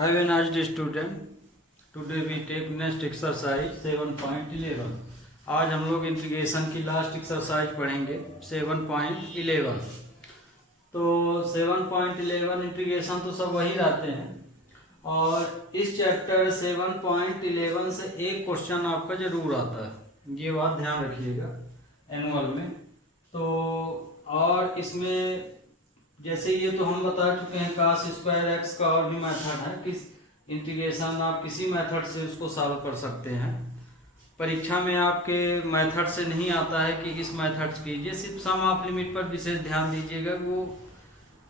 Have a nice day, student. Today we take next exercise 7.11. आज हम लोग integration की लास्ट एक्सरसाइज पढ़ेंगे 7.11। तो 7.11 इंटीग्रेशन तो सब वही लाते हैं, और इस चैप्टर 7.11 से एक क्वेश्चन आपका जरूर आता है, ये बात ध्यान रखिएगा एनुअल में। तो और इसमें जैसे ये तो हम बता चुके हैं cos स्क्वायर एक्स का और भी मेथड है, किस इंटीग्रेशन आप किसी मेथड से उसको सॉल्व कर सकते हैं। परीक्षा में आपके मेथड से नहीं आता है कि इस मेथड से कीजिए, सिर्फ सम ऑफ लिमिट पर विशेष ध्यान दीजिएगा। वो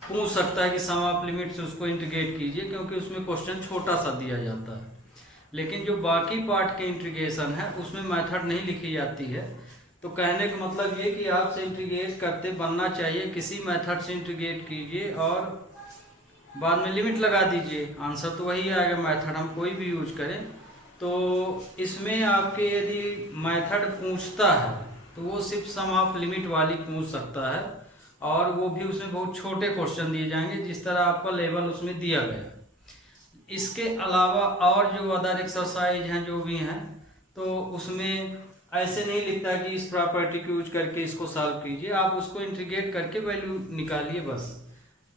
पूछ सकता है कि सम ऑफ लिमिट से उसको इंटीग्रेट कीजिए, क्योंकि उसमें क्वेश्चन छोटा सा दिया जाता है। लेकिन जो बाकी पार्ट के इंटीग्रेशन है उसमें मेथड नहीं लिखी जाती है। तो कहने का मतलब ये कि आपसे इंटीग्रेट करते बनना चाहिए, किसी मेथड से इंटीग्रेट कीजिए और बाद में लिमिट लगा दीजिए, आंसर तो वही आएगा। मेथड हम कोई भी यूज करें, तो इसमें आपके यदि मेथड पूछता है तो वो सिर्फ सम ऑफ लिमिट वाली पूछ सकता है, और वो भी उसमें बहुत छोटे क्वेश्चन दिए जाएंगे जिस तरह आपका लेवल उसमें दिया गया। इसके अलावा और जो अदर एक्सरसाइज हैं जो भी हैं, तो उसमें ऐसे नहीं लिखता कि इस प्रॉपर्टी को यूज करके इसको सॉल्व कीजिए, आप उसको इंटीग्रेट करके वैल्यू निकालिए बस।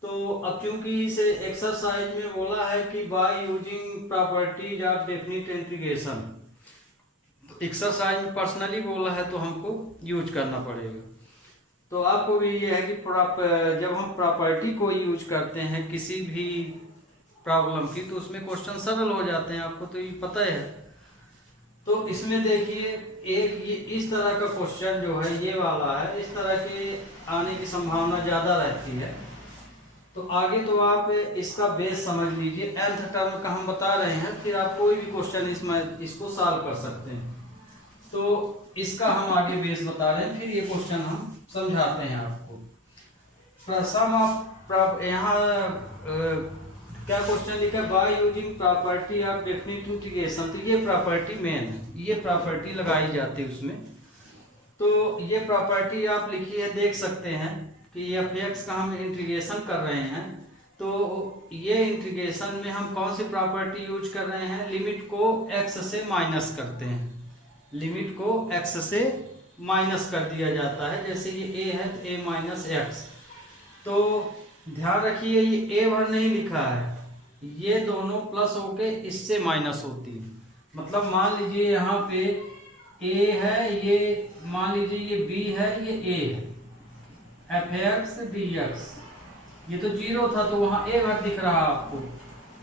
तो अब क्योंकि इस एक्सरसाइज में बोला है कि by using properties of definite integration, तो एक्सरसाइज में पर्सनली बोला है तो हमको यूज करना पड़ेगा। तो आपको भी ये है कि जब हम प्रॉपर्टी को यूज करते हैं किसी भी प्रॉब्लम की, तो उसमें क्वेश्चन सरल हो जाते हैं, आपको तो ये पता है। तो इसमें देखिए एक ये इस तरह का क्वेश्चन जो है ये वाला है, इस तरह के आने की संभावना ज़्यादा रहती है। तो आगे तो आप इसका बेस समझ लीजिए, nth टर्म का हम बता रहे हैं, फिर आप कोई भी क्वेश्चन इसमें इसको सॉल्व कर सकते हैं। तो इसका हम आगे बेस बता रहे हैं, फिर ये क्वेश्चन हम समझाते हैं आपको। सम ऑफ यहाँ क्या क्वेश्चन लिखा है, by using property of definite integration. तो ये प्रॉपर्टी मेन है, ये प्रॉपर्टी लगाई जाती है उसमें। तो ये प्रॉपर्टी आप लिखी है, देख सकते हैं कि एफ एक्स का हम इंटीग्रेशन कर रहे हैं। तो ये इंटीग्रेशन में हम कौन सी प्रॉपर्टी यूज कर रहे हैं, लिमिट को x से माइनस करते हैं, लिमिट को x से माइनस कर दिया जाता है। जैसे ये a है तो a माइनस एक्स। तो ध्यान रखिए ये a वन नहीं लिखा है, ये दोनों प्लस होके इससे माइनस होती है। मतलब मान लीजिए यहाँ पे a है, ये मान लीजिए ये b है, ये a है, एफ एक्स डी एक्स, ये तो जीरो था तो वहाँ a भर दिख रहा आपको,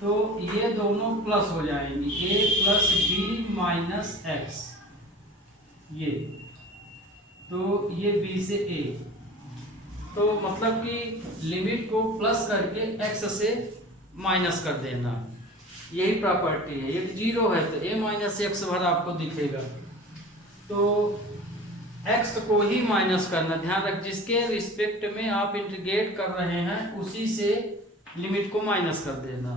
तो ये दोनों प्लस हो जाएंगी, a plus B minus X, ये तो ये b से a। तो मतलब कि लिमिट को प्लस करके x से माइनस कर देना, यही प्रॉपर्टी है। ये जीरो है तो a माइनस एक्स भर आपको दिखेगा, तो x को ही माइनस करना। ध्यान रख, जिसके रिस्पेक्ट में आप इंटीग्रेट कर रहे हैं उसी से लिमिट को माइनस कर देना।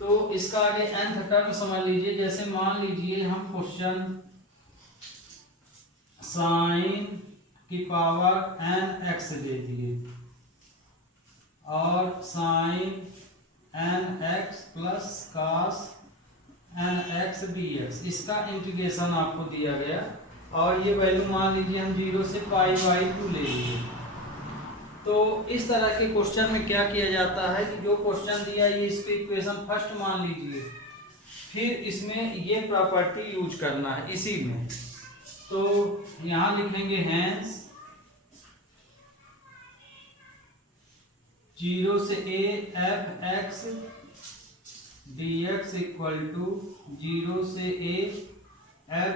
तो इसका आगे nth टर्म समझ लीजिए। जैसे मान लीजिए हम क्वेश्चन साइन की पावर n x दे दिए और sine n x plus cos n x dx, इसका इंटीग्रेशन आपको दिया गया, और ये वैल्यू मान लीजिए हम 0 से π/2 ले लीजिए। तो इस तरह के क्वेश्चन में क्या किया जाता है कि जो क्वेश्चन दिया ये इसकी इक्वेशन फर्स्ट मान लीजिए, फिर इसमें ये प्रॉपर्टी यूज करना है इसी में। तो यहाँ लिखेंगे हैंस 0 से a F X D X equal to 0 से a F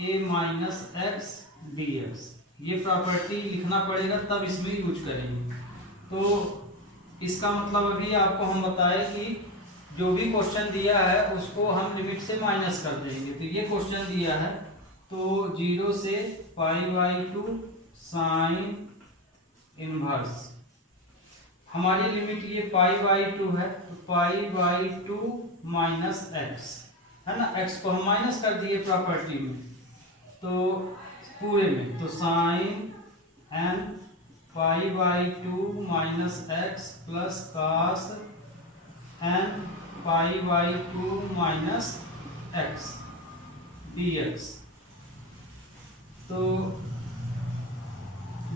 A minus x D X. ये प्रॉपर्टी लिखना पड़ेगा तब इसमें यूज करेंगे। तो इसका मतलब अभी आपको हम बताए कि जो भी क्वेश्चन दिया है उसको हम लिमिट से माइनस कर देंगे। तो ये क्वेश्चन दिया है, तो 0 से π/2 साइन इनवर्स, हमारी लिमिट ये π/2 है, तो π/2 माइनस एक्स है ना, x को हम माइनस कर दिए प्रॉपर्टी में, तो पूरे में, तो sine n π/2 minus x plus cos n pi by 2 minus x D x. तो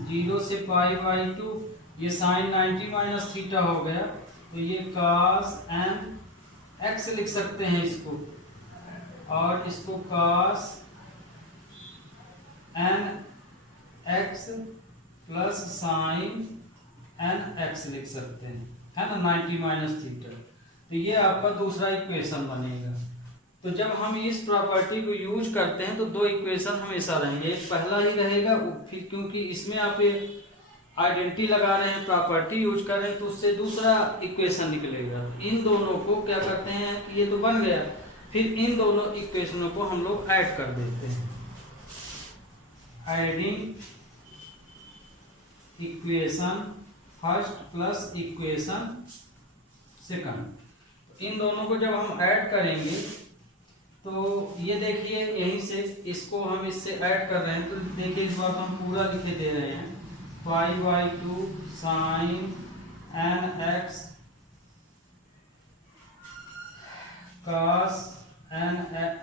0 से पाई बाई 2, ये साइन 90 माइनस थीटा हो गया, तो ये cos n x लिख सकते हैं इसको, और इसको cos n x plus sine n x लिख सकते हैं, है ना, 90 माइनस थीटा। तो ये आपका दूसरा इक्वेशन बनेगा। तो जब हम इस प्रॉपर्टी को यूज करते हैं तो दो इक्वेशन हमेशा रहेंगे, एक पहला ही रहेगा, फिर क्योंकि इसमें आप आइडेंटिटी लगा रहे हैं, प्रॉपर्टी यूज कर रहे हैं, तो उससे दूसरा इक्वेशन निकलेगा। इन दोनों को क्या करते हैं कि ये तो बन गया, फिर इन दोनों इक्वेशनों को हम लोग ऐड कर देते हैं, adding equation first plus equation second. इन दोनों को जब हम ऐड करेंगे तो ये देखिए, यहीं से इसको हम इससे ऐड कर रहे हैं, तो देखिए इस बार हम पूरा लिखे दे रहे हैं, pi by 2 sine n x cos n x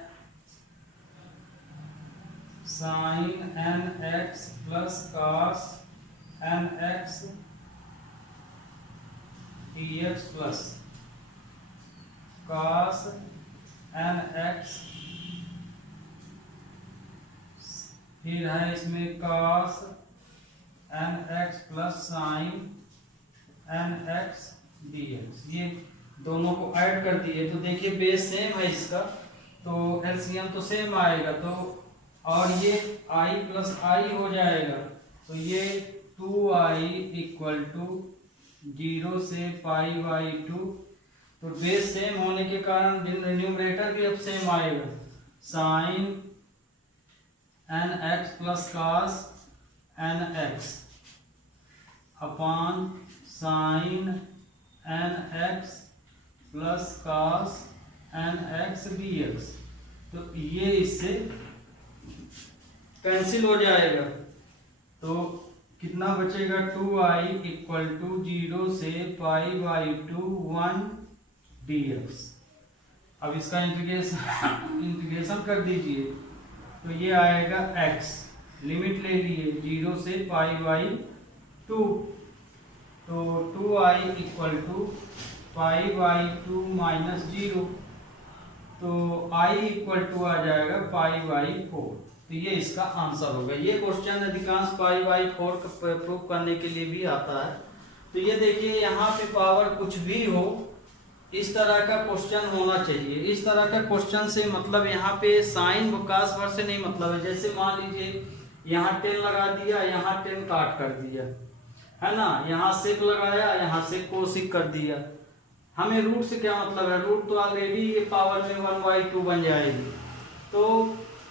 sine n x plus cos n x dx plus cos n x, फिर है इसमें cos n x plus sine n x dx। ये दोनों को ऐड कर दिए तो देखिए बेस सेम है इसका, तो एलसीएम तो सेम आएगा, तो और ये i प्लस i हो जाएगा, तो ये 2i इक्वल टू 0 से पाई बाई 2। तो बेस सेम होने के कारण न्यूमरेटर भी अब सेम आएगा, sine n x plus cos n x upon sine n x plus cos n x dx। तो ये इससे कैंसिल हो जाएगा, तो कितना बचेगा, 2i इक्वल टू 0 से पाई बाई 2 1 dx। अब इसका इंटीग्रेशन कर दीजिए, तो ये आएगा x, लिमिट ले लिए 0 से पाई बाई 2, तो 2i equal to pi by 2 minus 0, तो i इक्वल टू आ जाएगा पाई बाई 4। तो ये इसका आंसर होगा। ये क्वेश्चन अधिकांश पाई बाई 4 प्रूव करने के लिए भी आता है। तो ये देखिए यहाँ पे पावर कुछ भी हो, इस तरह का क्वेश्चन होना चाहिए। इस तरह का क्वेश्चन से मतलब यहाँ पे साइन कास वर्ड से नहीं मतलब है। जैसे मान लीजिए यहाँ 10 लगा दिया, यहाँ 10 काट कर दिया, है ना, यहाँ सेक लगाया, यहाँ से कोसिक कर दिया। हमें रूट से क्या मतलब है, रूट तो ऑलरेडी ये पावर में 1/2 बन जाएगी। तो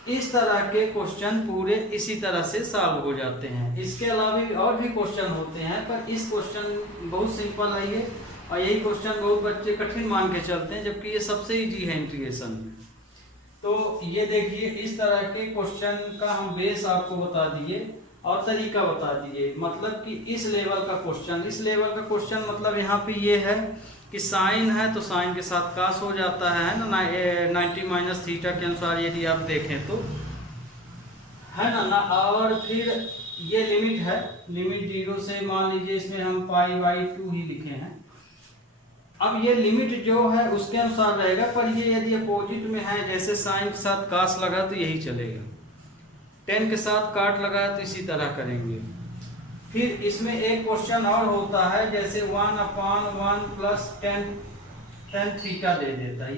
इस तरह के क्वेश्चन पूरे इसी तरह से सॉल्व हो जाते हैं। इसके अलावा और भी क्वेश्चन होते हैं, पर इस क्वेश्चन बहुत सिंपल है ये, और यही क्वेश्चन बहुत बच्चे कठिन मान के चलते हैं, जबकि ये सबसे इजी है इंटीग्रेशन। तो ये देखिए इस तरह के क्वेश्चन का हम बेस आपको बता दिए और तरीका बता दिए। मतलब कि इस लेवल का क्वेश्चन मतलब यहाँ पे ये है कि साइन है तो साइन के साथ कास हो जाता है ना, 90 माइनस थीटा के अनुसार यदि आप देखें तो, है ना। और फिर ये लिमिट है, लिमिट 0 से मान लीजिए इसमें हम पाई बाई 2 ही लिखे हैं। अब ये लिमिट जो है उसके अनुसार रहेगा, पर ये यदि अपोजिट में है, जैसे साइन के साथ कास लगा तो यही चलेगा, 10 के साथ काट लगा तो इसी तरह करेंगे। फिर इसमें एक क्वेश्चन और होता है, जैसे 1/1 प्लस 10 थीटा दे देता है।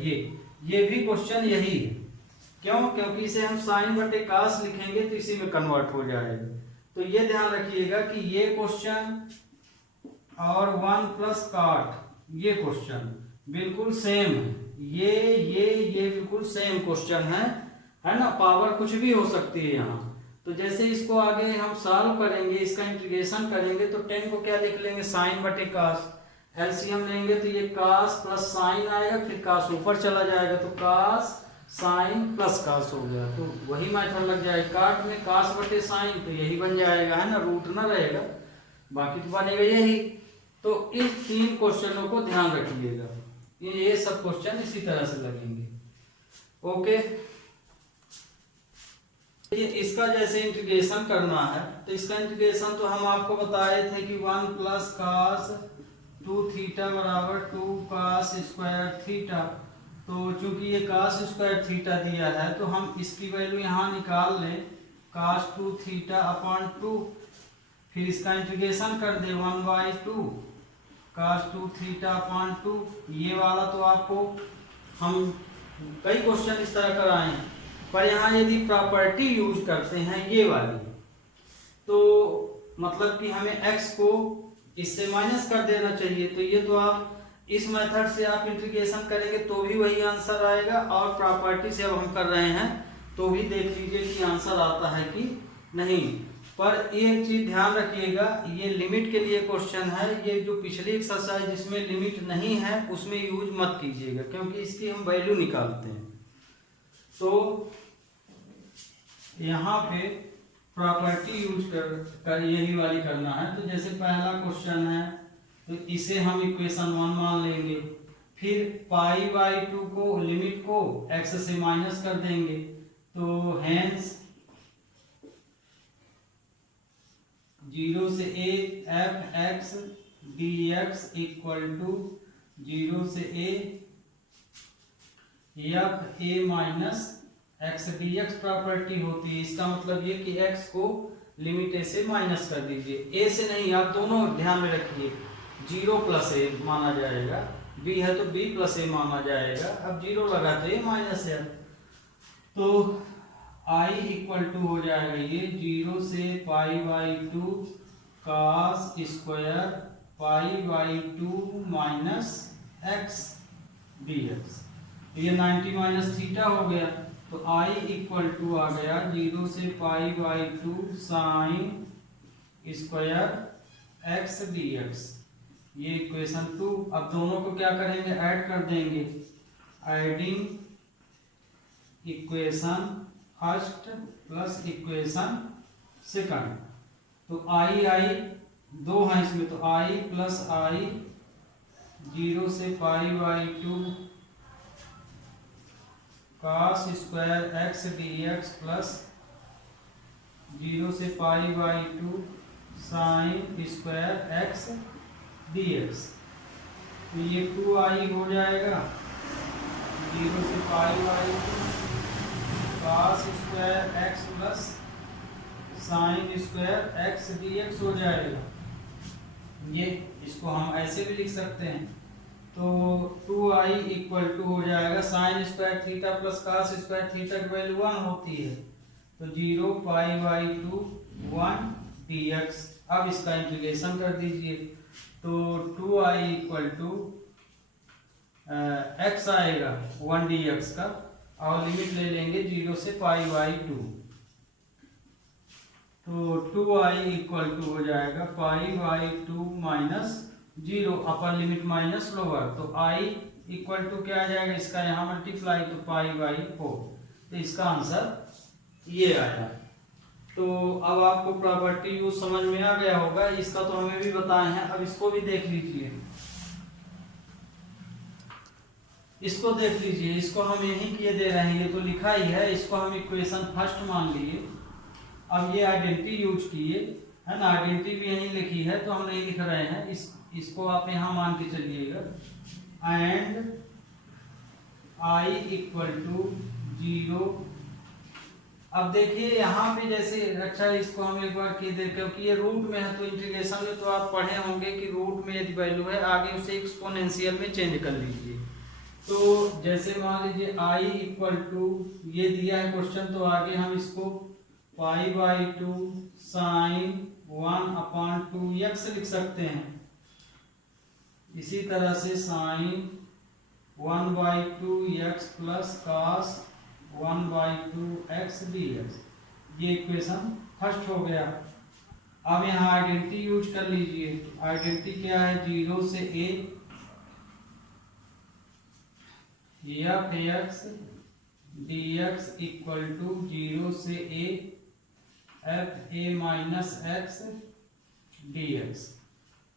ये भी क्वेश्चन यही है। क्यों? क्योंकि इसे हम साइन बटे कास लिखेंगे तो इसी में कन्वर्ट हो जाएगा। तो ये ध्यान रखिएगा कि ये क्वेश्चन और 1 प्लस काट, ये क्वेश्चन बिल्कुल सेम है। ये बिल्कुल सेम क्वेश्चन है ना। पावर कुछ भी हो सकती है यहाँ। तो जैसे इसको आगे हम सॉल्व करेंगे, इसका इंटीग्रेशन करेंगे, तो 10 को क्या लिख लेंगे, साइन बटे कास। एलसीएम लेंगे तो ये कास प्लस साइन आएगा, फिर कास ऊपर चला जाएगा, तो कास साइन प्लस कास हो गया। तो वही मैथड लग जाएगा, काट में कास बटे साइन, तो यही बन जाएगा, है ना, रूट ना रहेगा, बाकी तो बनेगा यही। तो इस 3 क्वेश्चनों को ध्यान रखिएगा। ये सब क्वेश्चन इसी तरह से लगेंगे। ओके, इसका जैसे इंटीग्रेशन करना है तो इसका इंटीग्रेशन तो हम आपको बताए थे कि 1 प्लस cos 2 थीटा बराबर 2 cos स्क्वायर थीटा। तो चूंकि ये cos स्क्वायर थीटा दिया है तो हम इसकी वैल्यू यहाँ निकाल लें, cos 2 थीटा अपॉन 2, फिर इसका इंटीग्रेशन कर दे 1/2 cos 2 थीटा अपॉन 2। ये वाला तो आपको हम कई क्वेश्चन इस तरह कराए हैं, पर यहाँ यदि प्रॉपर्टी यूज करते हैं ये वाली, तो मतलब कि हमें x को इससे माइनस कर देना चाहिए। तो ये तो आप इस मेथड से आप इंटीग्रेशन करेंगे तो भी वही आंसर आएगा, और प्रॉपर्टी से अब हम कर रहे हैं तो भी देख लीजिए कि आंसर आता है कि नहीं। पर एक चीज ध्यान रखिएगा, ये लिमिट के लिए क्वेश्चन है, ये जो पिछली एक्सरसाइज जिसमें लिमिट नहीं है उसमें यूज मत कीजिएगा, क्योंकि इसकी हम वैल्यू निकालते हैं। तो यहाँ पे प्रॉपर्टी यूज कर यही वाली करना है। तो जैसे पहला क्वेश्चन है तो इसे हम इक्वेशन 1 मान लेंगे, फिर π/2 को लिमिट को x से माइनस कर देंगे, तो हेंस 0 से a f(x) dx equal to 0 से a f a minus x dx property होती है। इसका मतलब ये कि x को लिमिट a से माइनस कर दीजिए, a से नहीं, आप दोनों ध्यान में रखिए। 0 प्लस a माना जाएगा, b है तो b प्लस a माना जाएगा। अब 0 लगा तो a माइनस है, तो i इक्वल टू हो जाएगा ये 0 से π/2 cos square π/2 minus x dx। ये 90 माइनस थीटा हो गया, तो i इक्वल टू आ गया 0 से π/2 साइन स्क्वायर x dx। ये इक्वेशन 2। अब दोनों को क्या करेंगे, ऐड कर देंगे, adding equation first plus equation second. तो i दो हैं इसमें, तो i प्लस i 0 से π/2 cos square x dx plus 0 से π/2 साइन स्क्वायर x dx। तो ये 2i हो जाएगा 0 से π/2 cos square x plus sine square x dx हो जाएगा। ये इसको हम ऐसे भी लिख सकते हैं, तो 2i इक्वल टू हो जाएगा sine square theta plus cos square theta की वैल्यू 1 होती है, तो 0 π/2 1 dx। अब इसका इंटीग्रेशन कर दीजिए, तो 2i इक्वल टू x आएगा 1 dx का, और लिमिट ले लेंगे 0 से π/2, तो 2i इक्वल टू हो जाएगा π/2 minus 0, upper limit minus lower, तो i इक्वल टू क्या आ जाएगा, इसका यहाँ मल्टीप्लाई, तो π/4। तो इसका आंसर ये आया। तो अब आपको प्रॉपर्टी यूज समझ में आ गया होगा, इसका तो हमें भी बताए हैं। अब इसको भी देख लीजिए, इसको देख लीजिए, इसको हम यही किए दे रहे हैं, ये तो लिखा ही है, इसको हम इक्वेशन फर्स्ट मान लिए। अब ये आइडेंटिटी यूज किए है ना, आइडेंटिटी भी यही लिखी है तो हम नहीं लिख रहे हैं, इसको आप यहाँ मान के चलिएगा, एंड i इक्वल टू 0। अब देखिए यहाँ पे जैसे, अच्छा इसको हम एक बार किए दे, क्योंकि ये रूट में है तो इंटीग्रेशन में तो आप पढ़े होंगे कि रूट में यदि वैल्यू है आगे उसे एक्सपोनेंशियल में चेंज कर लीजिए। तो जैसे मान लीजिए i इक्वल टू ये दिया है क्वेश्चन, तो आगे हम इसको π/2 साइन 1/2x लिख सकते हैं। इसी तरह से sine 1/2x plus cos 1/2x dx। ये इक्वेशन फर्स्ट हो गया। अब यहाँ आइडेंटिटी यूज कर लीजिए, आइडेंटिटी क्या है, 0 से a f(x) dx equal to 0 से a f(a minus x) dx।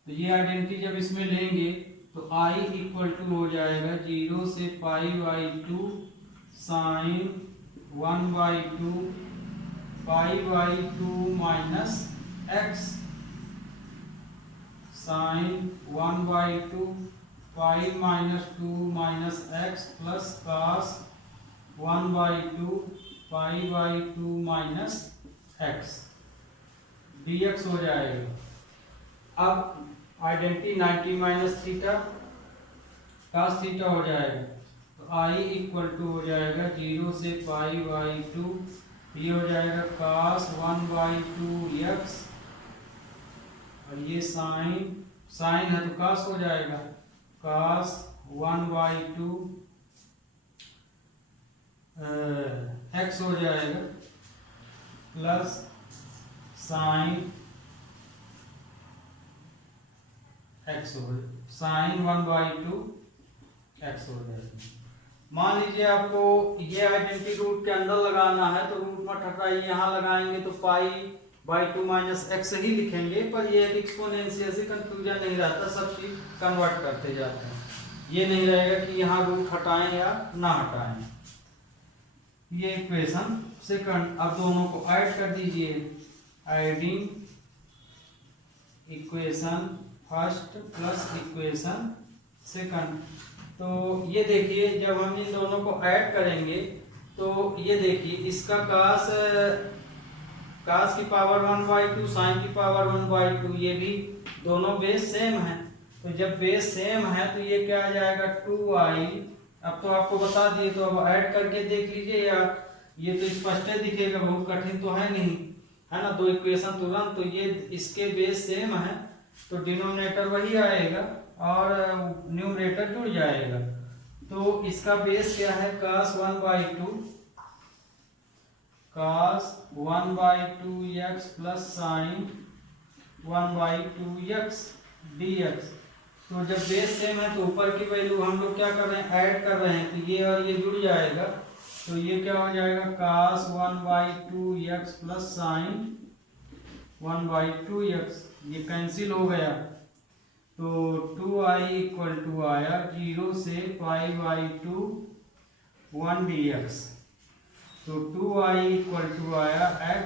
तो ये आइडेंटिटी जब इसमें लेंगे तो आई इक्वल टू हो जाएगा 0 से π/2 sine 1/2 π/2 minus x sine 1/2 π-2 minus x plus cos 1/2 π/2 minus एक्स dx हो जाएगा। अब identity 90 minus theta cos theta हो जाएगा। तो आई इक्वल टू हो जाएगा 0 से π/2, ये हो जाएगा कास 1/2 एक्स, और ये साइन है तो कास हो जाएगा कास 1/2 एक्स हो जाएगा प्लस साइन एक्स हो साइन 1/2 एक्स हो जाएगा। मान लीजिए आपको ये आइडेंटिटी रूट के अंदर लगाना है तो रूट मत हटाइए, यहाँ लगाएंगे तो π/2 माइनस एक्स ही लिखेंगे, पर ये एक एक्सपोनेंशियल से कंफ्यूजन नहीं रहता, सब चीज कन्वर्ट करते जाते हैं। ये नहीं रहेगा कि यहाँ रूट हटाएं या ना हटाएं। ये इक्वेशन सेकंड। अब दोनों को ऐड कर दीजिए, adding equation first plus equation second. तो ये देखिए जब हम इन दोनों को ऐड करेंगे तो ये देखिए इसका कास की पावर 1/2 साइन की पावर 1/2, ये भी दोनों बेस सेम है। तो जब बेस सेम है तो ये क्या आ जाएगा 2i। अब तो आपको बता दिए, तो अब ऐड करके देख लीजिए, या ये तो स्पष्ट दिखेगा, बहुत कठिन तो है नहीं, है ना। दो इक्वेशन तुरंत, तो ये इसके बेस सेम है तो डिनोमिनेटर वही आएगा और न्यूमरेटर जुड़ जाएगा। तो इसका बेस क्या है cos 1/2 x plus sign 1/2 x dx। तो जब बेस सेम है तो ऊपर की वैल्यू हम लोग क्या कर रहे हैं, ऐड कर रहे हैं, तो ये और ये जुड़ जाएगा। तो ये क्या हो जाएगा cos 1/2 x plus sign 1/2 x, ये कैंसिल हो गया। तो 2i इक्वल टू आया 0 से π/2 1 dx। तो 2i इक्वल टू आया x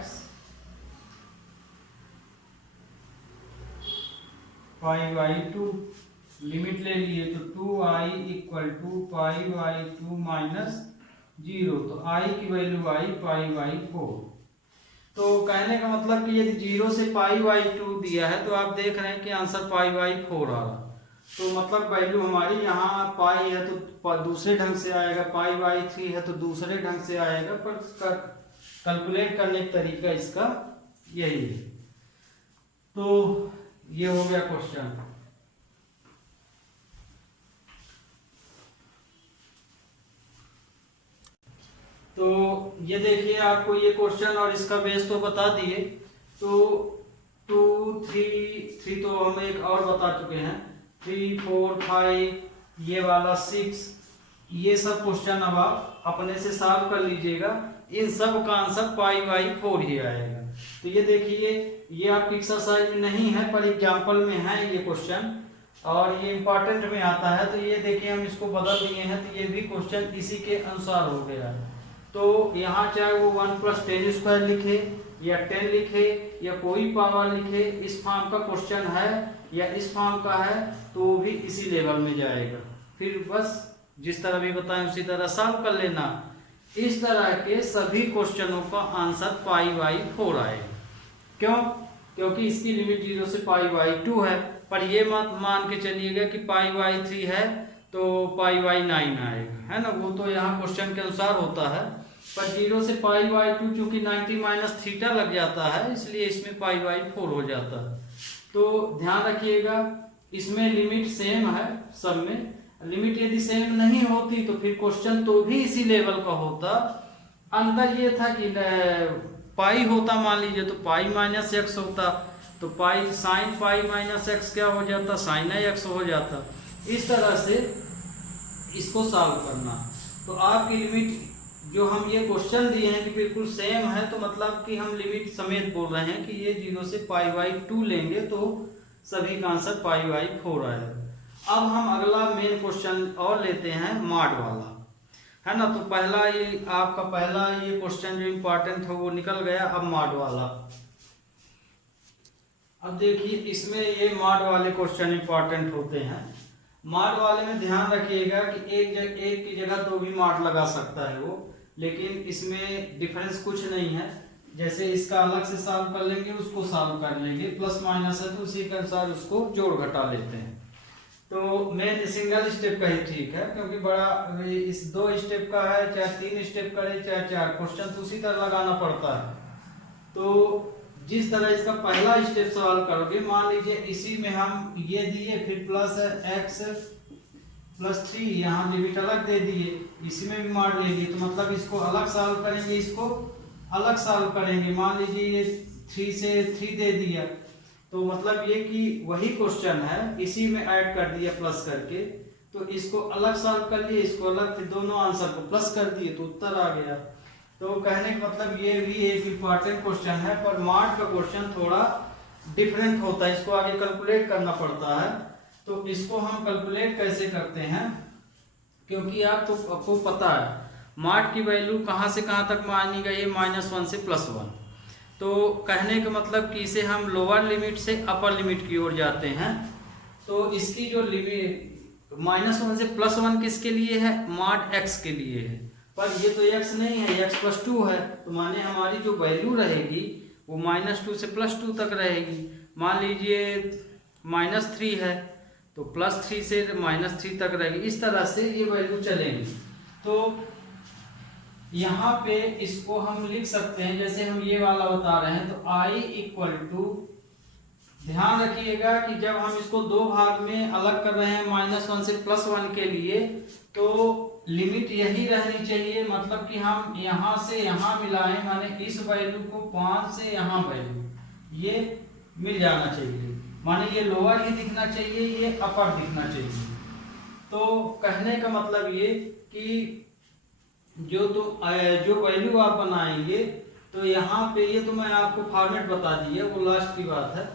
π/2, लिमिट ले लिए तो 2i इक्वल टू π/2 माइनस 0, तो i की वैल्यू आई π/4। तो कहने का मतलब कि यदि 0 से π/2 दिया है तो आप देख रहे हैं कि आंसर π/4 आ रहा। तो मतलब वैल्यू हमारी यहाँ पाई है तो दूसरे ढंग से आएगा, π/3 है तो दूसरे ढंग से आएगा, पर कैलकुलेट करने का तरीका इसका यही है। तो ये हो गया क्वेश्चन। तो ये देखिए आपको ये क्वेश्चन और इसका बेस तो बता दिए। तो 2 3 तो हम एक और बता चुके हैं, 3 4 5 ये वाला 6, ये सब क्वेश्चन अब आप अपने से सॉल्व कर लीजिएगा। इन सब का आंसर π/4 ही आएगा। तो ये देखिए ये आपकी एक्सरसाइज में नहीं है पर एग्जाम्पल में है ये क्वेश्चन, और ये इंपॉर्टेंट में आता है। तो ये देखिए हम इसको बदल दिए हैं, तो ये भी क्वेश्चन इसी के अनुसार हो गया। तो यहाँ चाहे वो 1 + 10² लिखे या 10 लिखे या कोई पावर लिखे, इस फॉर्म का क्वेश्चन है या इस फॉर्म का है तो वो भी इसी लेवल में जाएगा। फिर बस जिस तरह भी बताएं उसी तरह सॉल्व कर लेना। इस तरह के सभी क्वेश्चनों का आंसर π/4 आएगा। क्यों? क्योंकि इसकी लिमिट 0 से π/2 है, पर ये मत मान के चलिएगा कि π/3 है तो π/9 आएगा, है ना। वो तो यहाँ क्वेश्चन के अनुसार होता है, पर 0 से π/2 चूंकि 90 माइनस थीटा लग जाता है इसलिए इसमें π/4 हो जाता है। तो ध्यान रखिएगा इसमें लिमिट सेम है सब में। लिमिट यदि सेम नहीं होती तो फिर क्वेश्चन तो भी इसी लेवल का होता। अंतर ये था कि पाई होता मान लीजिए तो π-x होता, तो पाई साइन π-x क्या हो जाता, sin x हो जाता। इस तरह से इसको सॉल्व करना। तो आपकी लिमिट जो हम ये क्वेश्चन दिए हैं कि बिल्कुल सेम है, तो मतलब कि हम लिमिट समेत बोल रहे हैं कि ये 0 से π/2 लेंगे तो सभी का आंसर π/4 आएगा। अब हम अगला मेन क्वेश्चन और लेते हैं मॉड वाला, है ना। तो पहला ये आपका पहला ये क्वेश्चन जो इम्पोर्टेंट था वो निकल गया। अब मॉड वाला, अब देखिए इसमें ये मॉड वाले क्वेश्चन इंपॉर्टेंट होते हैं। मॉड वाले में ध्यान रखिएगा कि एक की जगह दो भी मॉड लगा सकता है वो, लेकिन इसमें डिफरेंस कुछ नहीं है। जैसे इसका अलग से सॉल्व कर लेंगे, उसको सॉल्व कर लेंगे, प्लस माइनस है तो उसी के अनुसार उसको जोड़ घटा लेते हैं। तो मेन सिंगल स्टेप का ही ठीक है, क्योंकि बड़ा इस 2 स्टेप का है, चाहे 3 स्टेप करे चाहे 4, क्वेश्चन तो उसी तरह लगाना पड़ता है। तो जिस तरह इसका पहला स्टेप सवाल करोगे, मान लीजिए इसी में हम ये दिए, फिर प्लस x प्लस 3 यहाँ लिमिट अलग दे दिए, इसी में भी मार लेंगे, तो मतलब इसको अलग सॉल्व करेंगे, इसको अलग सॉल्व करेंगे। मान लीजिए ये 3 से 3 दे दिया, तो मतलब ये कि वही क्वेश्चन है, इसी में ऐड कर दिया प्लस करके, तो इसको अलग सॉल्व कर लिए, इसको अलग, फिर दोनों आंसर को प्लस कर दिए तो उत्तर आ गया। तो कहने का मतलब ये भी एक इम्पॉर्टेंट क्वेश्चन है, पर मॉड का क्वेश्चन थोड़ा डिफरेंट होता है, इसको आगे कैलकुलेट करना पड़ता है। तो इसको हम कैलकुलेट कैसे करते हैं, क्योंकि आपको पता है मॉड की वैल्यू कहाँ से कहाँ तक मानी गई है, -1 से +1। तो कहने का मतलब कि इसे हम लोअर लिमिट से अपर लिमिट की ओर जाते हैं। तो इसकी जो लिमिट -1 से +1 किसके लिए है, मॉड x के लिए है, पर ये तो x नहीं है, x + 2 है, तो माने हमारी जो वैल्यू रहेगी वो -2 से +2 तक रहेगी। मान लीजिए -3 है तो +3 से -3 तक रहेगी, इस तरह से ये वैल्यू चलेंगी। तो यहाँ पे इसको हम लिख सकते हैं, जैसे हम ये वाला बता रहे हैं, तो I ध्यान रखिएगा कि जब हम इसको 2 भाग में अलग कर रहे हैं -1 से +1 के लिए, तो लिमिट यही रहनी चाहिए, मतलब कि हम यहाँ से यहाँ मिलाएं, माने इस वैल्यू को 5 से यहाँ वैल्यू ये मिल जाना चाहिए, माने ये लोअर ही दिखना चाहिए, ये अपर दिखना चाहिए। तो कहने का मतलब ये कि जो वैल्यू आप बनाएंगे, तो यहाँ पे ये तो मैं आपको फॉर्मेट बता दिया, वो लास्ट की बात है।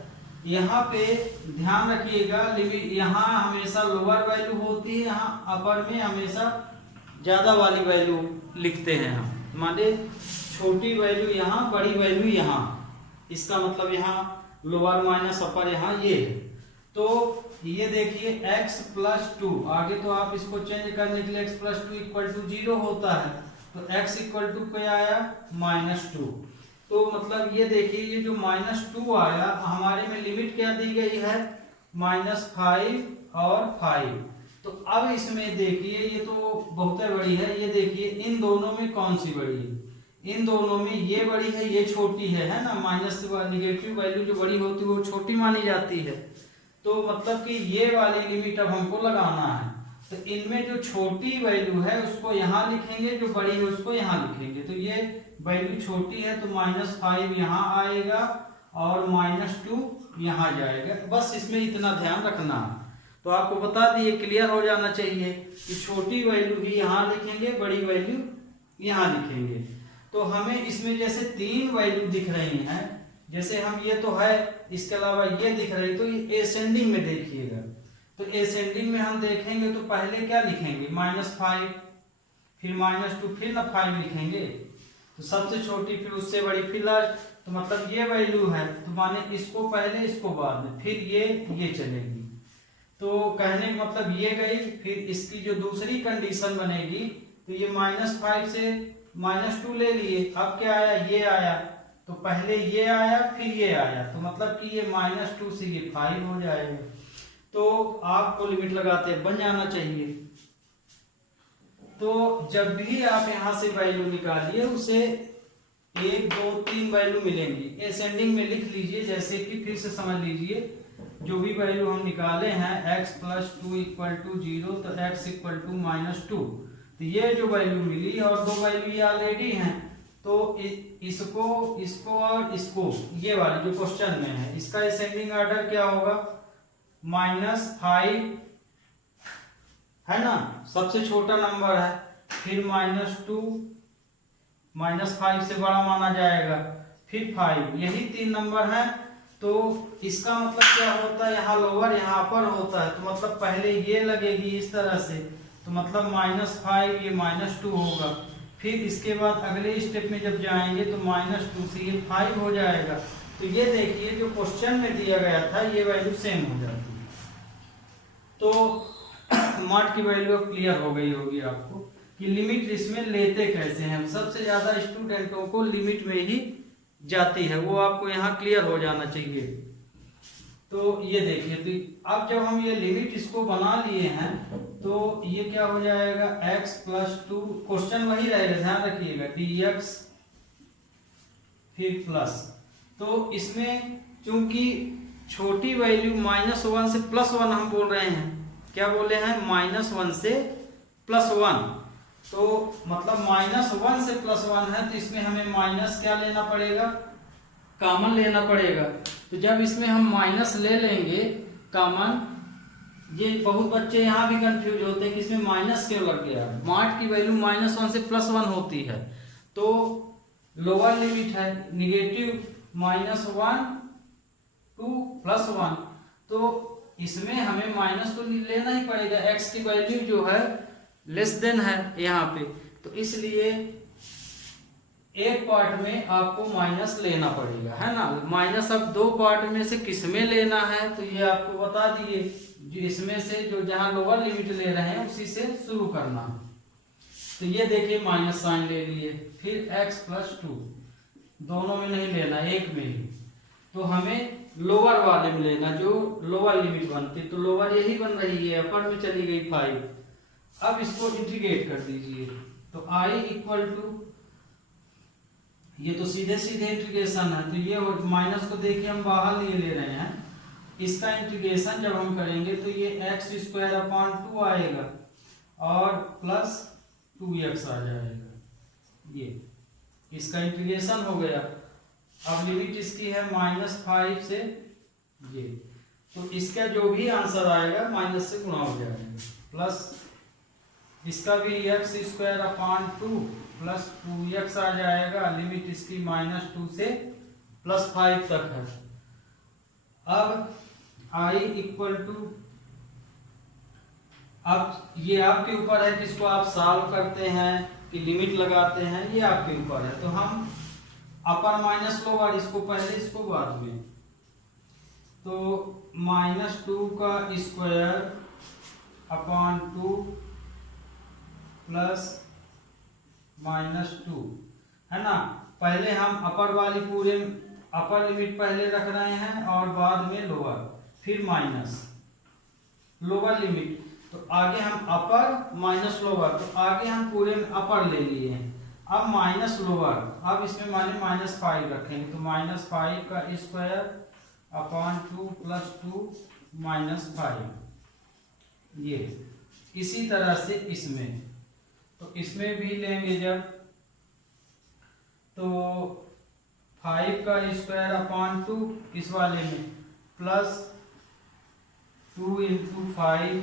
यहाँ पे ध्यान रखिएगा, लिमिट यहाँ हमेशा लोअर वैल्यू होती है, यहाँ अपर में हमेशा ज़्यादा वाली वैल्यू लिखते हैं हम, माने छोटी वैल्यू यहाँ, बड़ी वैल्यू यहाँ, इसका मतलब यहाँ लोअर माइनस अपर यहाँ ये है। तो ये देखिए x + 2, आगे तो आप इसको चेंज करने के लिए x + 2 = 0 होता है, तो x = क्या आया, -2। तो मतलब ये देखिए ये जो -2 आया, हमारे में लिमिट क्या दी गई है, -5 और 5। तो अब इसमें देखिए ये तो बहुत बड़ी है, ये देखिए इन दोनों में कौन सी बड़ी है, इन दोनों में ये बड़ी है, ये छोटी है ना। माइनस नेगेटिव वैल्यू जो बड़ी होती है वो छोटी मानी जाती है, तो मतलब कि ये वाली लिमिट अब हमको लगाना है। तो इनमें जो छोटी वैल्यू है उसको यहाँ लिखेंगे, जो बड़ी है उसको यहाँ लिखेंगे। तो ये वैल्यू छोटी है तो -5 यहाँ आएगा और -2 यहाँ जाएगा, बस इसमें इतना ध्यान रखना है। तो आपको बता दिए, क्लियर हो जाना चाहिए कि छोटी वैल्यू ही यहाँ लिखेंगे, बड़ी वैल्यू यहाँ लिखेंगे। तो हमें इसमें जैसे 3 वैल्यू दिख रही हैं, जैसे हम ये तो है, इसके अलावा ये दिख रही, तो ये एसेंडिंग में देखिएगा। तो एसेंडिंग में हम देखेंगे तो पहले क्या लिखेंगे, -5, फिर -2, फिर ना 5 लिखेंगे, तो सबसे छोटी, फिर उससे बड़ी, फिर लास्ट। तो मतलब ये वैल्यू है, तो माने इसको पहले इसको बाद में, फिर ये चलेगी। तो कहने का मतलब ये गई, फिर इसकी जो दूसरी कंडीशन बनेगी, तो ये -5 से -2 ले लिए, अब क्या आया, ये आया, तो पहले ये आया फिर ये आया, तो मतलब कि ये -2 से ये 5 हो जाएगा। तो आपको लिमिट लगाते बन जाना चाहिए। तो जब भी आप यहां से वैल्यू निकालिए, उसे 1 2 3 वैल्यू मिलेंगी, एसेंडिंग में लिख लीजिए। जैसे कि फिर से समझ लीजिए, जो भी वैल्यू हम निकाले हैं x + 2 = 0, तो x = -2, तो ये जो वैल्यू मिली, और 2 वैल्यू ये ऑलरेडी हैं, तो इसको और इसको, ये वाली जो क्वेश्चन में है, इसका असेंडिंग ऑर्डर क्या होगा, -5 है ना, सबसे छोटा नंबर है, फिर -2, -5 से बड़ा माना जाएगा, फिर 5, यही 3 नंबर हैं। तो इसका मतलब क्या होता है, यहाँ लोअर यहाँ अपर होता है, तो मतलब पहले ये लगेगी इस तरह से, तो मतलब -5 ये -2 होगा। फिर इसके बाद अगले स्टेप में जब जाएंगे तो -2 से ये 5 हो जाएगा। तो ये देखिए जो क्वेश्चन में दिया गया था ये वैल्यू सेम हो जाती है। तो मॉड की वैल्यू क्लियर हो गई होगी आपको कि लिमिट इसमें लेते कैसे हैं। सबसे ज्यादा स्टूडेंटों को लिमिट में ही जाती है, वो आपको यहाँ क्लियर हो जाना चाहिए। तो ये देखिए, तो अब जब हम ये लिमिट इसको बना लिए हैं तो ये क्या हो जाएगा, x+2, क्वेश्चन वही रहेगा, ध्यान रखिएगा, dx फिर प्लस। तो इसमें चूंकि छोटी वैल्यू -1 से +1 हम बोल रहे हैं, क्या बोले हैं, -1 से +1, तो मतलब -1 से +1 है, तो इसमें हमें माइनस क्या लेना पड़ेगा, कॉमन लेना पड़ेगा। तो जब इसमें हम माइनस ले लेंगे कॉमन, ये बहुत बच्चे यहाँ भी कंफ्यूज होते हैं कि इसमें माइनस क्यों लग गया। मॉड की वैल्यू -1 से +1 होती है, तो लोअर लिमिट है -1 to +1, तो इसमें हमें माइनस तो लेना ही पड़ेगा। x की वैल्यू जो है लेस देन है यहाँ पे, तो इसलिए एक पार्ट में आपको माइनस लेना पड़ेगा, है ना। माइनस अब दो पार्ट में से किस में लेना है तो ये आपको बता दिए, इसमें से जो जहां लोअर लिमिट ले रहे हैं उसी से शुरू करना। तो ये देखिए माइनस साइन ले लिए, फिर x+2, दोनों में नहीं लेना, एक में ही। तो हमें लोअर वाले में लेना जो लोअर लिमिट बनती, तो लोअर यही बन रही है, अपर में चली गई 5। अब इसको इंटीग्रेट कर दीजिए, तो i ये तो सीधे सीधे इंटीग्रेशन है, तो ये माइनस को देखिए हम बाहर लिए ले रहे हैं, इसका इंटीग्रेशन जब हम करेंगे तो ये x²/2 आएगा और प्लस 2x आ जाएगा। ये इसका इंटीग्रेशन हो गया। अब लिमिट इसकी है -5 से ये, तो इसका जो भी आंसर आएगा माइनस से गुणा हो जाएगा, प्लस इसका भी x²/2 प्लस 2x आ जाएगा। लिमिट इसकी -2 से +5 तक है। अब अब ये आपके ऊपर है कि इसको आप सॉल्व करते हैं कि लिमिट लगाते हैं, ये आपके ऊपर है। तो हम अपर माइनस लोअर, इसको पहले इसको बाद में, तो -2 का स्क्वायर अपॉन 2 प्लस -2, है ना। पहले हम अपर वाली पूरे अपर लिमिट पहले रख रहे हैं और बाद में लोअर, फिर माइनस लोअर लिमिट, तो आगे हम अपर माइनस लोअर, तो आगे हम पूरे में अपर ले लिए हैं। अब माइनस लोअर, अब इसमें माने -5 रखेंगे, तो -5 का स्क्वायर अपॉन 2 प्लस 2 -5। ये इसी तरह से इसमें, तो इसमें भी लेंगे जब, तो 5 का स्क्वायर अपॉन 2 इस वाले में, प्लस 2 × 5,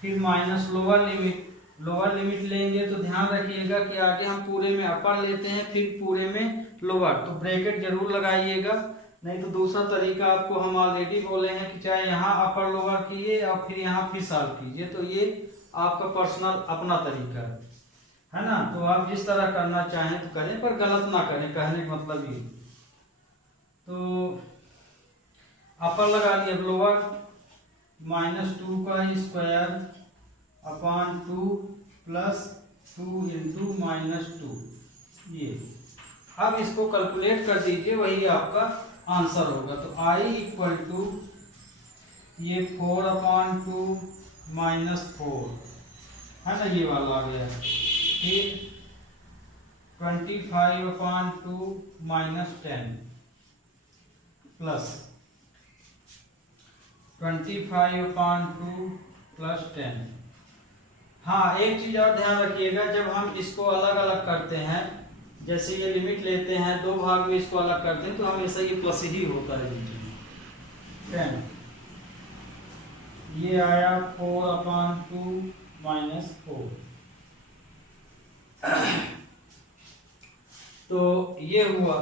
फिर minus lower limit. Lower limit लेंगे तो ध्यान रखिएगा कि आगे हम पूरे में अपर लेते हैं फिर पूरे में लोअर, तो ब्रैकेट जरूर लगाइएगा, नहीं तो दूसरा तरीका आपको हम ऑलरेडी बोले हैं कि चाहे यहाँ अपर लोअर कीजिए और फिर यहाँ फिर सॉल्व कीजिए, तो ये आपका पर्सनल अपना तरीका है ना। तो आप जिस तरह करना चाहें तो करें, पर गलत ना करें, कहने का मतलब ये। तो अपर लगा लिया, लोअर -2 का स्क्वायर अपॉन 2 प्लस 2 × -2, ये। अब इसको कैलकुलेट कर दीजिए, वही आपका आंसर होगा। तो i ये 4/2 -4, है ना, ये वाला आ गया। फिर 25/2 -10 प्लस 25/2 + 10। हाँ, एक चीज और ध्यान रखिएगा, जब हम इसको अलग अलग करते हैं, जैसे ये लिमिट लेते हैं दो भाग में इसको अलग करते हैं, तो हमेशा ये प्लस ही होता है। 10 ये आया 4/2 -4। तो ये हुआ।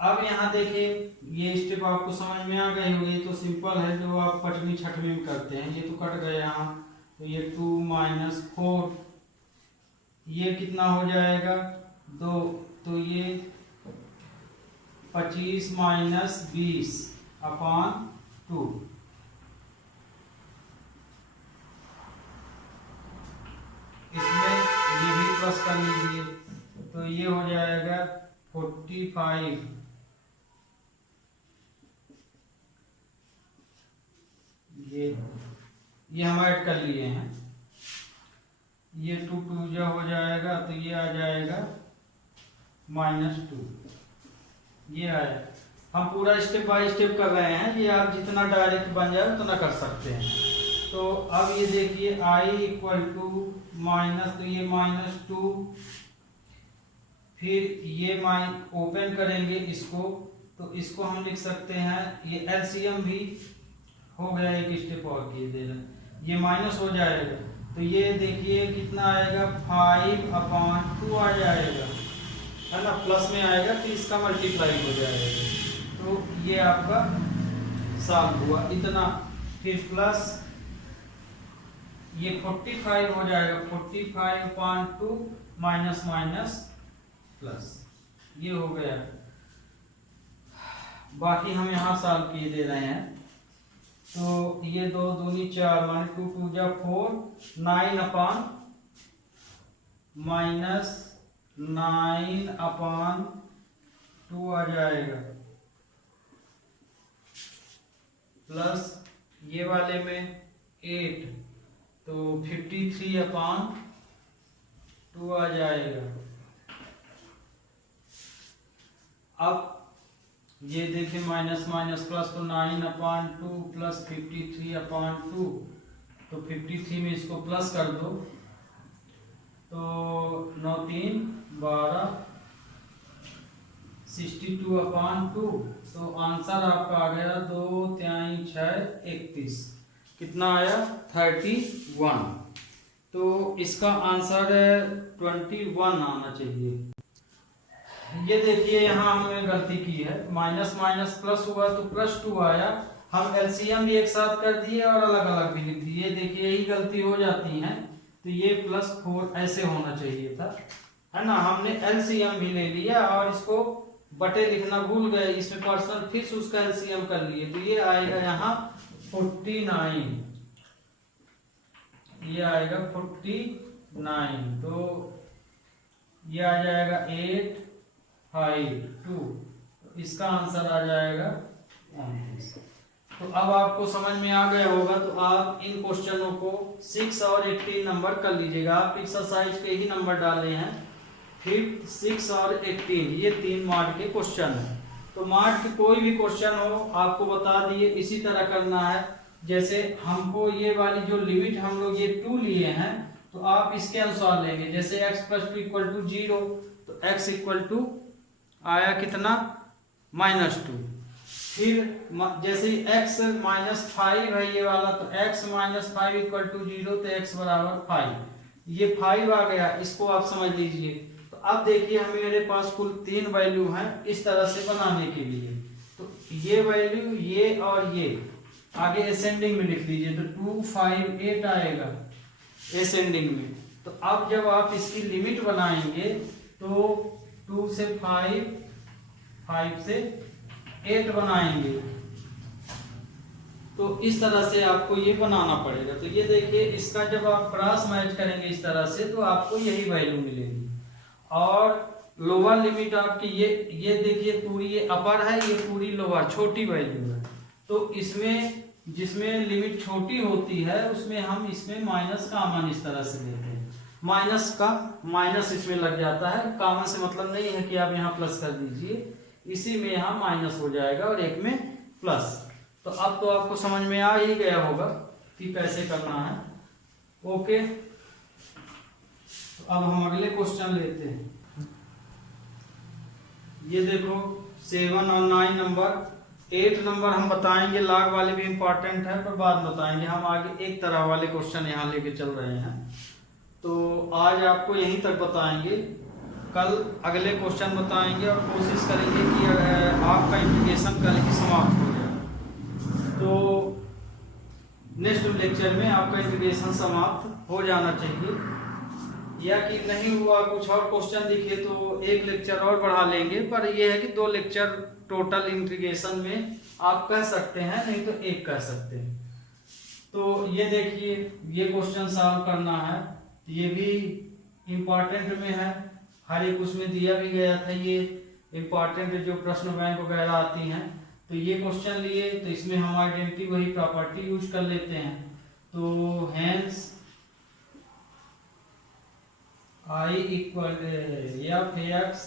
अब यहाँ देखिए ये स्टेप आपको समझ में आ गए होंगे, तो सिंपल है जो आप पचवीं छठवीं में करते हैं। ये तो कट गए यहाँ, तो ये 2 - 4, ये कितना हो जाएगा 2, तो ये 25 - 20/2। इसमें ये भी प्लस कर लीजिए, तो ये हो जाएगा 45। ये हम ऐड कर लिए हैं, ये 2 2 जो हो जाएगा, तो ये आ जाएगा -2। ये आया। हम पूरा स्टेप बाय स्टेप कर रहे हैं, ये आप जितना डायरेक्ट बन जाए उतना कर सकते हैं। तो अब ये देखिए I = माइनस, तो ये -2, फिर ये ओपन करेंगे इसको, तो इसको हम लिख सकते हैं, ये एलसीएम भी हो गया, एक स्टेप और किए दे रहे, ये माइनस हो जाएगा, तो ये देखिए कितना आएगा 5/2 आ जाएगा, है ना, प्लस में आएगा, तो इसका मल्टीप्लाई हो जाएगा, तो ये आपका सॉल्व हुआ इतना। फिर प्लस ये 45 हो जाएगा, 45/2 माइनस माइनस प्लस, ये हो गया। बाकी हम यहाँ सॉल्व किए दे रहे हैं, तो ये 2 दूनी 4 माने 2 2 जा 4, 9/9/2 आ जाएगा, प्लस ये वाले में 8, तो 53/2 आ जाएगा। अब ये देखिए माइनस माइनस प्लस, तो 9/2 प्लस 53/2, तो 53 में इसको प्लस कर दो, तो 9 3 12 62/2, तो आंसर आपका आ गया 2 3 6 31, कितना आया 31। तो इसका आंसर 21 आना चाहिए। ये देखिए यहाँ हमने गलती की है, माइनस माइनस प्लस हुआ तो +2 आया, हम एलसीएम भी एक साथ कर दिए और अलग अलग भी लिख दिए, देखिए यही गलती हो जाती है, तो ये +4 ऐसे होना चाहिए था, है ना। हमने एलसीएम भी ले लिया और इसको बटे लिखना भूल गए, इसमें पर्सनल फिर से उसका एलसीएम कर लिए, तो ये आएगा यहाँ 49, ये आएगा 49, तो ये आ जाएगा 8 5 2, तो इसका आंसर आ जाएगा 29। तो अब आपको समझ में आ गया होगा, तो आप इन क्वेश्चनों को 6 और 18 नंबर कर लीजिएगा। आप एक्सरसाइज के ही नंबर डाले हैं, 5th 6 और 18, ये 3 मार्क के क्वेश्चन है। तो मार्क के कोई भी क्वेश्चन हो आपको बता दिए, इसी तरह करना है। जैसे हमको ये वाली जो लिमिट हम लोग ये 2 लिए हैं, तो आप इसके अनुसार लेंगे, जैसे x + 2 = 0, तो x = आया कितना -2, फिर जैसे x -5 है ये वाला, तो x - 5 = 0, तो x = 5, ये 5 आ गया, इसको आप समझ लीजिए। तो अब देखिए हमें मेरे पास कुल 3 वैल्यू हैं इस तरह से बनाने के लिए, तो ये वैल्यू ये और ये आगे असेंडिंग में लिख लीजिए, तो 2 5 8 आएगा असेंडिंग में। तो अब जब आप इसकी लिमिट बनाएंगे तो 2 से 5, 5 से 8 बनाएंगे, तो इस तरह से आपको ये बनाना पड़ेगा। तो ये देखिए इसका जब आप क्रॉस मैच करेंगे इस तरह से, तो आपको यही वैल्यू मिलेगी। और लोअर लिमिट आपकी ये देखिए पूरी ये अपर है, ये पूरी लोअर छोटी वैल्यू है। तो इसमें जिसमें लिमिट छोटी होती है उसमें हम इसमें माइनस कॉमन इस तरह से लेते हैं, माइनस का माइनस इसमें लग जाता है, कॉमन से मतलब नहीं है कि आप यहाँ प्लस कर दीजिए, इसी में यहाँ माइनस हो जाएगा और एक में प्लस। तो अब तो आपको समझ में आ ही गया होगा कि कैसे करना है। ओके, तो अब हम अगले क्वेश्चन लेते हैं। ये देखो 7 और 9 नंबर, 8 नंबर हम बताएंगे, लॉग वाले भी इंपॉर्टेंट है पर बाद में बताएंगे, हम आगे एक तरह वाले क्वेश्चन यहाँ लेके चल रहे हैं। तो आज आपको यहीं तक बताएंगे, कल अगले क्वेश्चन बताएंगे और कोशिश करेंगे कि आपका इंटीग्रेशन कल ही समाप्त हो जाए। तो नेक्स्ट लेक्चर में आपका इंटीग्रेशन समाप्त हो जाना चाहिए, या कि नहीं हुआ कुछ और क्वेश्चन दिखे तो एक लेक्चर और बढ़ा लेंगे, पर यह है कि 2 लेक्चर टोटल इंटीग्रेशन में आप कह सकते हैं, नहीं तो एक कह सकते हैं। तो ये देखिए, ये क्वेश्चन सॉल्व करना है, ये भी इम्पॉर्टेंट में है, हर एक उसमें दिया भी गया था। ये इम्पॉर्टेंट जो प्रश्न बैंक वगैरह आती हैं, तो ये क्वेश्चन लिए तो इसमें हम आइडेंटिटी वही प्रॉपर्टी यूज कर लेते हैं। तो hence I equal F x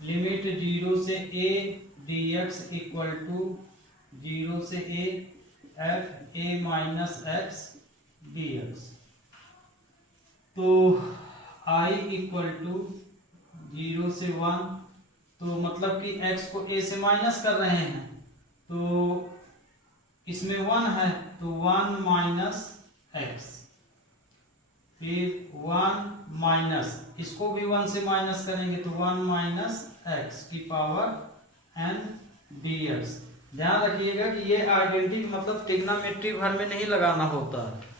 limit 0 से a dx इक्वल टू 0 से a f a माइनस एक्स dx। तो I इक्वल टू 0 से 1, तो मतलब कि x को a से माइनस कर रहे हैं, तो इसमें 1 है तो 1 माइनस एक्स, फिर 1 माइनस, इसको भी 1 से माइनस करेंगे तो 1 माइनस एक्स की पावर n dx। ध्यान रखिएगा कि ये आइडेंटिटी मतलब ट्रिग्नोमेट्री भर में नहीं लगाना होता है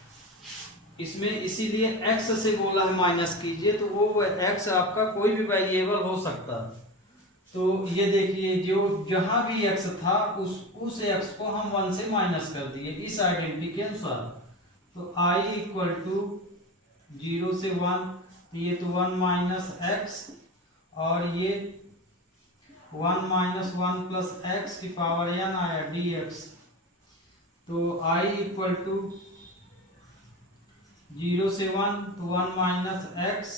इसमें, इसीलिए x से बोला है माइनस कीजिए, तो वो x आपका कोई भी वेरिएबल हो सकता है। तो ये देखिए, जो जहां भी x था उस x को हम 1 से माइनस कर दिए इस आइडेंटिटी के अनुसार। तो I इक्वल टू 0 से 1, तो ये तो 1 माइनस एक्स, और ये 1 माइनस 1 प्लस एक्स की पावर n आया dx। तो I इक्वल टू 0 से 1, तो 1 माइनस एक्स,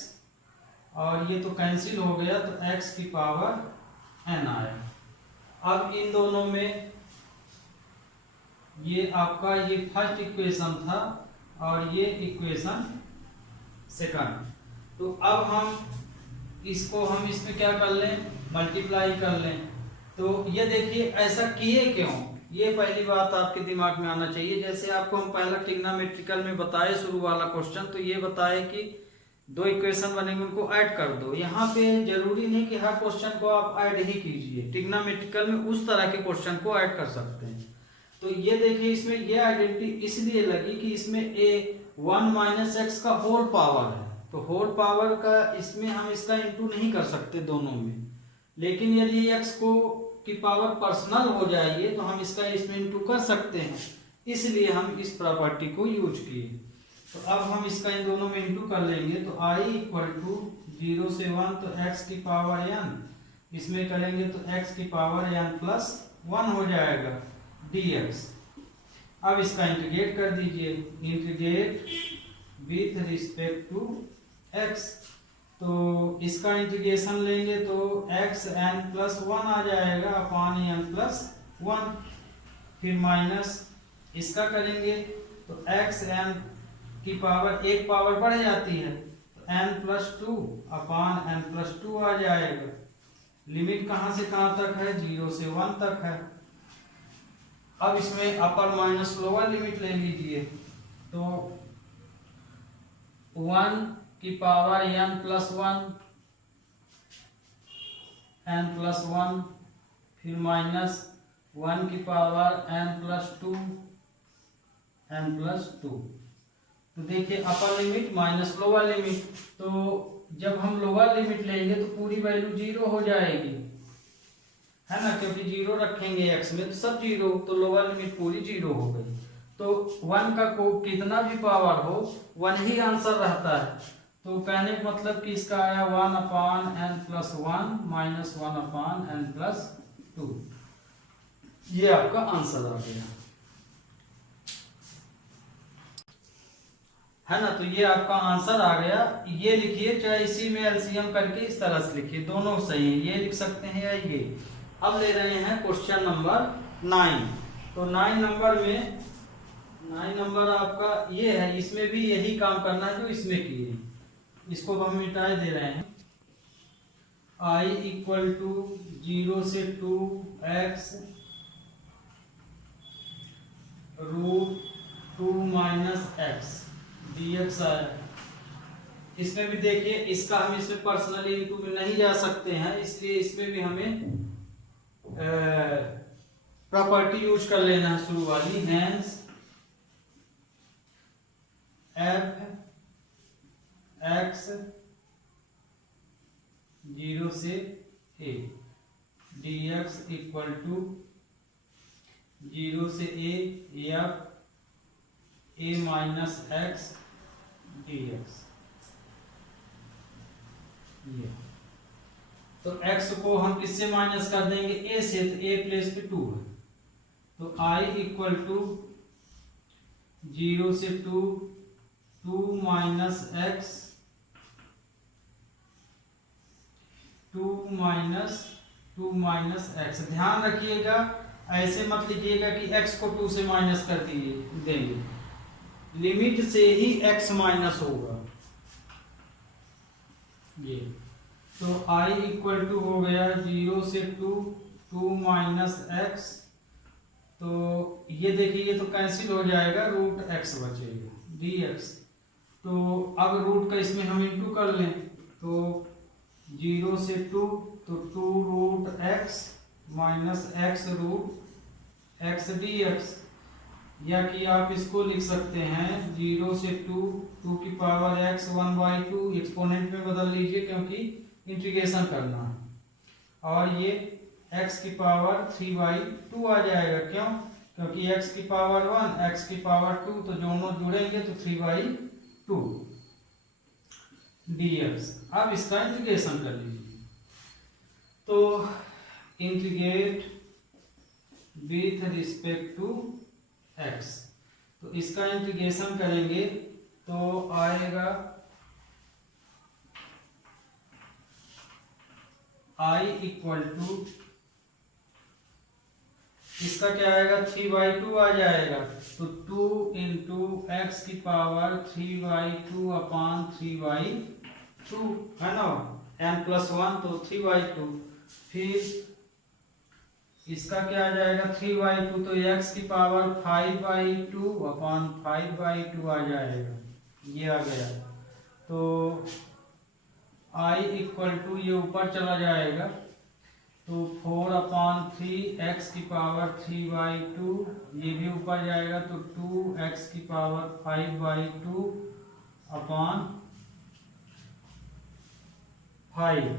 और ये तो कैंसिल हो गया तो x की पावर n आया। अब इन दोनों में ये आपका ये फर्स्ट इक्वेशन था और ये इक्वेशन सेकंड। तो अब हम इसमें क्या कर लें, मल्टीप्लाई कर लें। तो ये देखिए ऐसा किए क्यों, ये पहली बात आपके दिमाग में आना चाहिए। जैसे आपको हम पहला ट्रिग्नोमेट्रिकल में बताए शुरू वाला क्वेश्चन, तो ये बताए कि 2 इक्वेशन बनेंगे उनको ऐड कर दो। यहाँ पे जरूरी नहीं कि हर क्वेश्चन को आप ऐड ही कीजिए, ट्रिग्नोमेट्रिकल में उस तरह के क्वेश्चन को ऐड कर सकते हैं। तो ये देखिए, इसमें ये आइडेंटिटी इसलिए लगी कि इसमें a 1 माइनस एक्स का होल पावर है, तो होल पावर का इसमें हम इसका इंटू नहीं कर सकते दोनों में, लेकिन यदि x को की पावर पर्सनल हो जाएगी तो हम इसका इसमें इंटू कर सकते हैं, इसलिए हम इस प्रॉपर्टी को यूज किए। तो अब हम इसका इन दोनों में इंटू कर लेंगे, तो I इक्वल टू 0 से 1, तो x की पावर n, इसमें करेंगे तो x की पावर n प्लस 1 हो जाएगा dx। अब इसका इंटीग्रेट कर दीजिए, integrate with respect to x। तो इसका इंटीग्रेशन लेंगे तो x n प्लस 1 आ जाएगा अपॉन n प्लस 1, फिर माइनस इसका करेंगे तो x n की पावर एक पावर बढ़ जाती है, तो n plus 2 upon n plus 2 आ जाएगा। लिमिट कहाँ से कहाँ तक है, 0 से 1 तक है। अब इसमें अपर माइनस लोअर लिमिट ले लीजिए, तो 1 की power n plus 1, n plus 1, फिर माइनस 1 की power n plus 2, n plus 2। तो देखिए अपर लिमिट माइनस लोअर लिमिट, तो जब हम लोअर लिमिट लेंगे तो पूरी वैल्यू 0 हो जाएगी, है ना, क्योंकि 0 रखेंगे x में तो सब 0, तो लोअर लिमिट पूरी 0 हो गई। तो 1 का को कितना भी पावर हो 1 ही आंसर रहता है। तो कहने का मतलब कि इसका आया 1 upon n plus 1 minus 1 upon n plus 2, ये आपका आंसर आ गया, है ना। तो ये आपका आंसर आ गया, ये लिखिए, चाहे इसी में एलसीएम करके इस तरह से लिखिए, दोनों सही है, ये लिख सकते हैं या ये। अब ले रहे हैं क्वेश्चन नंबर 9। तो 9 नंबर में 9 नंबर आपका ये है, इसमें भी यही काम करना है जो इसमें किए, इसको हम मिटाए दे रहे हैं। I इक्वल टू 0 से 2x रूट 2 माइनस एक्स dx आया। इसमें भी देखिए, इसका हम इसमें पर्सनली इनटू में नहीं जा सकते हैं, इसलिए इसमें भी हमें प्रॉपर्टी यूज कर लेना है शुरू वाली, हेंस एफ एक्स 0 से a dx इक्वल टू 0 से a एफ a माइनस एक्स dx। ये तो x को हम किससे माइनस कर देंगे, a से, तो a प्लेस पे 2 है, तो I इक्वल टू 0 से 2 माइनस एक्स 2 माइनस एक्स। ध्यान रखिएगा, ऐसे मत लिखिएगा कि x को 2 से माइनस कर देंगे, लिमिट से ही x माइनस होगा। ये तो I इक्वल टू हो गया 0 से 2 माइनस एक्स, तो ये देखिए ये तो कैंसिल हो जाएगा, रूट x बचेगा dx। तो अब रूट का इसमें हम इंटू कर लें, तो 0 से 2 तो 2 root x minus x root x dx, या कि आप इसको लिख सकते हैं 0 से 2 की पावर x 1/2, एक्सपोनेंट में बदल लीजिए क्योंकि इंटीग्रेशन करना है, और ये x की पावर 3/2 आ जाएगा। क्यों? क्योंकि x की पावर 1 x की पावर 2, तो दोनों जुड़ेंगे तो 3/2 dx। अब इसका इंटीग्रेशन कर लीजिए, तो integrate with respect to x, तो इसका इंटीग्रेशन करेंगे तो आएगा I इक्वल टू, इसका क्या आएगा 3/2 आ जाएगा, तो 2 इंटू एक्स की पावर 3/2 अपान 3/2 है ना, n+1 तो 3/2, फिर इसका क्या आ जाएगा 3/2, तो x की पावर 5/2 अपान 5/2 आ जाएगा, ये आ गया। तो I इक्वल टू, ये ऊपर चला जाएगा, तो 4/3 x की पावर 3/2, ये भी ऊपर जाएगा, तो 2x की पावर 5/2 अपान 5।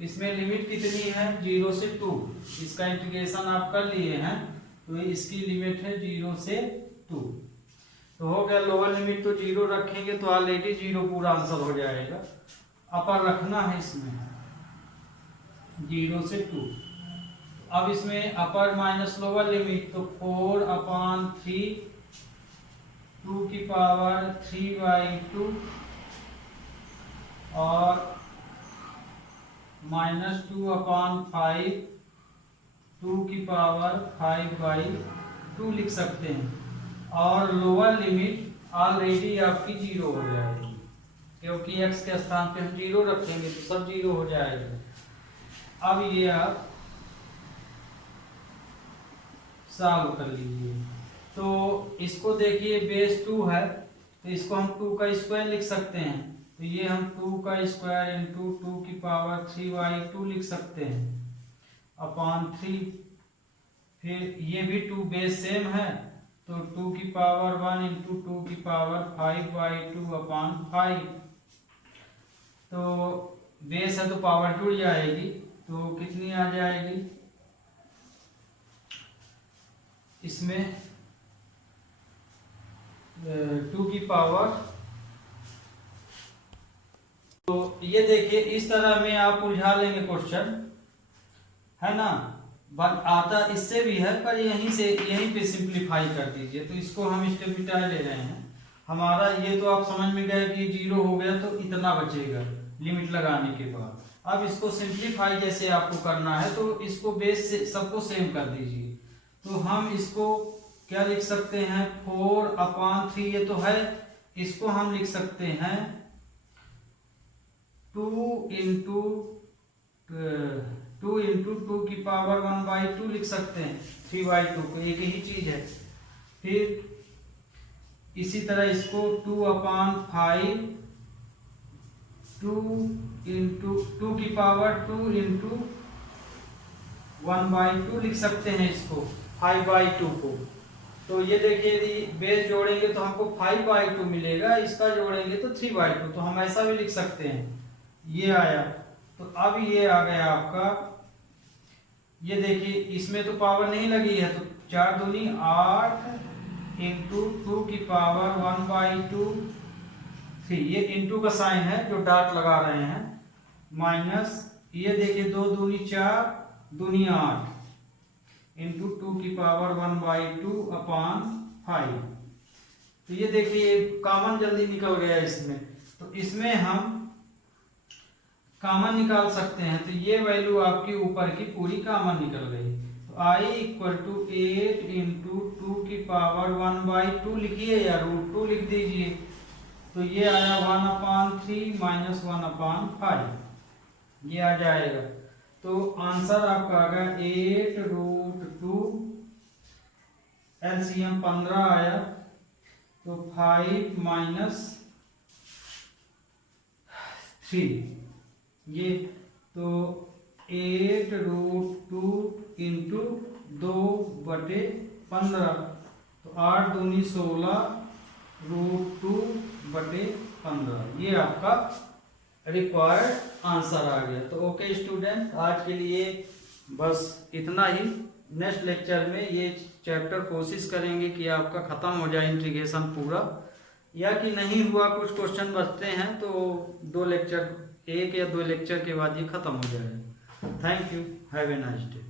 इसमें लिमिट कितनी है 0 से 2, इसका इंटीग्रेशन आप कर लिए हैं, तो इसकी लिमिट है 0 से 2, तो हो गया। लोअर लिमिट तो 0 रखेंगे तो ऑलरेडी 0 पूरा आंसर हो जाएगा, अपर रखना है इसमें 0 से 2। अब इसमें अपर माइनस लोअर लिमिट, तो 4/3 2 की पावर 3/2 और -2/5 2 की पावर 5/2 लिख सकते हैं, और लोअर लिमिट ऑलरेडी आपकी 0 हो जाएगी, क्योंकि x के स्थान पे हम 0 रखेंगे तो सब 0 हो जाएगा। अब ये आप सॉल्व कर लीजिए, तो इसको देखिए बेस 2 है, तो इसको हम 2 का स्क्वायर लिख सकते हैं, तो ये हम 2 का स्क्वायर इंटू 2 की पावर 3/2 लिख सकते हैं अपान 3, फिर ये भी 2 बेस सेम है, तो 2 की पावर 1 इंटू 2 की पावर 5/2 अपान 5, तो बेस है तो पावर जुड़ जाएगी, तो कितनी आ जाएगी इसमें 2 की पावर। तो ये देखिए इस तरह में आप उलझा लेंगे क्वेश्चन, है ना, बट आता इससे भी है, पर यहीं पे सिंप्लीफाई कर दीजिए। तो इसको हम स्टेप मिटा ले रहे हैं, हमारा ये तो आप समझ में गए कि 0 हो गया तो इतना बचेगा लिमिट लगाने के बाद। अब इसको सिंप्लीफाई जैसे आपको करना है, तो इसको बेस से सबको सेम कर दीजिए, तो हम इसको क्या लिख सकते हैं 4/3, ये तो है, इसको हम लिख सकते हैं 2 इंटू 2 की पावर 1/2 लिख सकते हैं 3/2 को, एक ही चीज है। फिर इसी तरह इसको 2/5 टू की पावर 2 इंटू 1/2 लिख सकते हैं इसको, 5/2 को। तो ये देखिए यदि बेस जोड़ेंगे तो हमको 5/2 मिलेगा, इसका जोड़ेंगे तो 3/2, तो हम ऐसा भी लिख सकते हैं। ये आया, तो अब ये आ गया आपका, ये देखिए इसमें तो पावर नहीं लगी है, तो 4 दूनी 8 इंटू 2 की पावर 1/2 3, ये इंटू का साइन है जो डॉट लगा रहे हैं, माइनस ये देखिए 2 दूनी 4 दूनी 8 इंटू 2 की पावर 1/2/5। तो ये देखिए कॉमन जल्दी निकल गया इसमें, तो इसमें हम कॉमन निकाल सकते हैं। तो ये वैल्यू आपकी ऊपर की पूरी कॉमन निकल गई। तो i = 8 इंटू 2 की पावर 1/2 लिखिए या √2 लिख दीजिए, तो ये आया 1/3 माइनस 1/5, ये आ जाएगा। तो आंसर आपका आ गया 8√2, एलसीएम 15 आया, तो 5 माइनस 3, ये तो 8√2 इंटू 2/15, तो 8 दूनी 16 √2/15, ये आपका रिक्वायर्ड आंसर आ गया। तो ओके स्टूडेंट, आज के लिए बस इतना ही। नेक्स्ट लेक्चर में ये चैप्टर कोशिश करेंगे कि आपका ख़त्म हो जाए इंटीग्रेशन पूरा, या कि नहीं हुआ कुछ क्वेश्चन बचते हैं तो 1 या 2 लेक्चर के बाद ये ख़त्म हो जाएगा। Thank you, have a nice day.